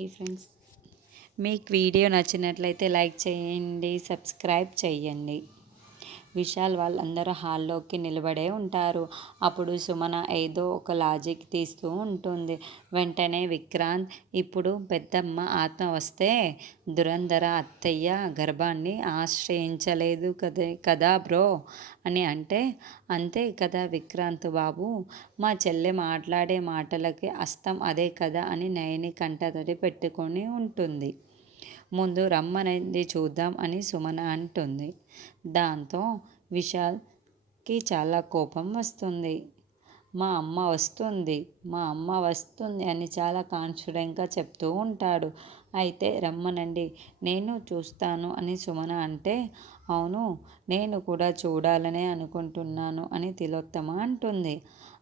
ఈ ఫ్రెండ్స్. మీకు వీడియో నచ్చినట్లయితే లైక్ చేయండి సబ్స్క్రైబ్ చేయండి. విశాల్ వాళ్ళందరూ హాల్లోకి నిలబడే ఉంటారు. అప్పుడు సుమన ఏదో ఒక లాజిక్ తీస్తూ ఉంటుంది. వెంటనే విక్రాంత్ ఇప్పుడు పెద్దమ్మ ఆత్మ వస్తే దురంధర అత్తయ్య గర్భాన్ని ఆశ్రయించలేదు కదే కదా బ్రో అని అంటే అంతే కదా విక్రాంత్ బాబు మా చెల్లె మాట్లాడే మాటలకి అస్తం అదే కదా అని నయని కంటతడి పెట్టుకొని ఉంటుంది. ముందు రమ్మనేది చూద్దాం అని సుమన అంటుంది. దాంతో విశాల్కి చాలా కోపం వస్తుంది. మా అమ్మ వస్తుంది మా అమ్మ వస్తుంది అని చాలా కాన్ఫిడెంట్గా చెప్తూ ఉంటాడు. అయితే రమ్మనండి నేను చూస్తాను అని సుమన అంటే అవును నేను కూడా చూడాలనే అనుకుంటున్నాను అని తిలోత్తమ అంటుంది.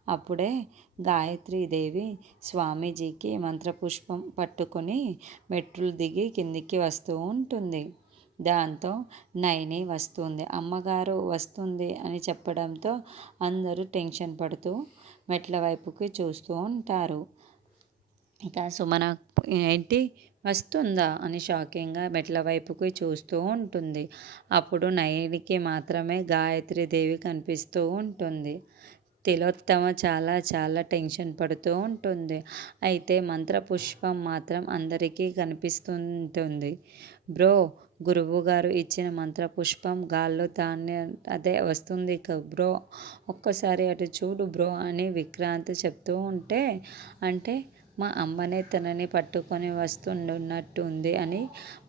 అప్పుడే గాయత్రీదేవి స్వామీజీకి మంత్రపుష్పం పట్టుకొని మెట్లు దిగి కిందికి వస్తూ ఉంటుంది. దాంతో నైని వస్తుంది. అమ్మగారు వస్తుంది అని చెప్పడంతో అందరూ టెన్షన్ పడుతూ మెట్ల వైపుకి చూస్తూ ఉంటారు. ఇక సుమన ఏంటి? వస్తుందా? అని షాకింగ్గా మెట్ల వైపుకి చూస్తూ ఉంటుంది. అప్పుడు నయనికి మాత్రమే గాయత్రీదేవి కనిపిస్తూ ఉంటుంది. తిలోత్తమ చాలా చాలా టెన్షన్ పడుతూ ఉంటుంది. అయితే మంత్రపుష్పం మాత్రం అందరికీ కనిపిస్తుంటుంది. బ్రో గురువుగారు ఇచ్చిన మంత్రపుష్పం గాల్లో దాన్ని అదే వస్తుంది బ్రో ఒక్కసారి అటు చూడు బ్రో అని విక్రాంత్ చెప్తూ ఉంటే అంటే మా అమ్మనే తనని పట్టుకొని వస్తున్నట్టు ఉంది అని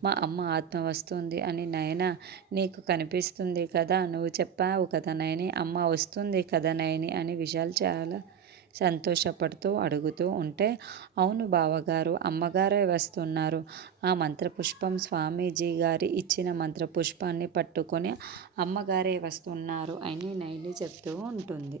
మా అమ్మ ఆత్మ వస్తుంది అని నయన నీకు కనిపిస్తుంది కదా నువ్వు చెప్పావు కదా నయని అమ్మ వస్తుంది కదా నయని అని విశాల్ చాలా సంతోషపడుతూ అడుగుతూ ఉంటే అవును బావగారు అమ్మగారే వస్తున్నారు. ఆ మంత్రపుష్పం స్వామీజీ గారి ఇచ్చిన మంత్రపుష్పాన్ని పట్టుకొని అమ్మగారే వస్తున్నారు అని నైని చెప్తూ ఉంటుంది.